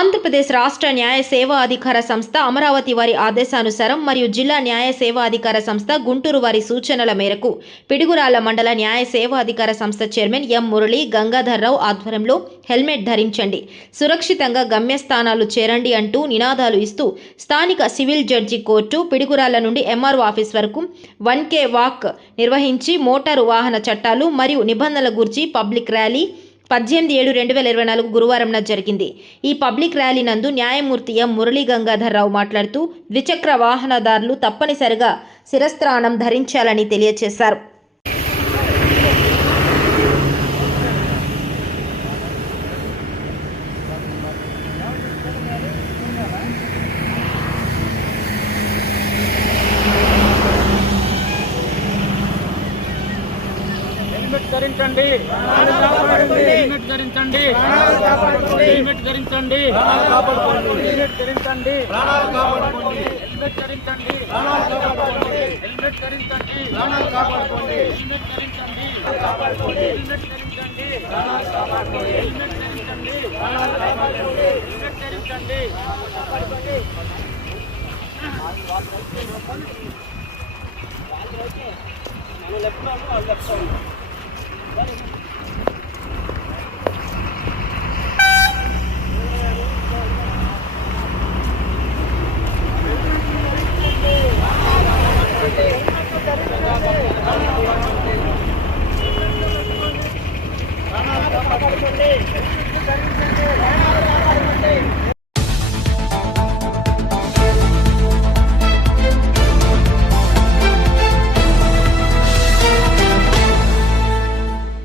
ఆంధ్రప్రదేశ్ రాష్ట్ర న్యాయ సేవా అధికార సంస్థ అమరావతి వారి ఆదేశానుసారం మరియు జిల్లా న్యాయ సేవా అధికార సంస్థ గుంటూరు వారి సూచనల మేరకు పిడుగురాళ్ల మండల న్యాయ సేవా అధికార సంస్థ చైర్మన్ ఎం మురళి గంగాధర్రావు ఆధ్వర్యంలో హెల్మెట్ ధరించండి, సురక్షితంగా గమ్యస్థానాలు చేరండి అంటూ నినాదాలు ఇస్తూ స్థానిక సివిల్ జడ్జి కోర్టు పిడుగురాళ్ల నుండి ఎంఆర్ఓ ఆఫీస్ వరకు 1K వాక్ నిర్వహించి మోటారు వాహన చట్టాలు మరియు నిబంధనల గురించి పబ్లిక్ ర్యాలీ 18/7/2024 గురువారం జరిగింది. ఈ పబ్లిక్ ర్యాలీ నందు న్యాయమూర్తి ఎం మురళీ గంగాధర్రావు మాట్లాడుతూ ద్విచక్ర వాహనదారులు తప్పనిసరిగా శిరస్త్రాణం ధరించాలని తెలియజేశారు. ధరించండి, హెల్మెట్ ధరించండి, హెల్మెట్ ధరించండి, హెల్మెట్ ధరించండి, హెల్మెట్ ధరించండి, హెల్మెట్ ధరించండి, హెల్మెట్ ధరించండి, హెల్మెట్ ధరించండి, హెల్మెట్ ధరించండి.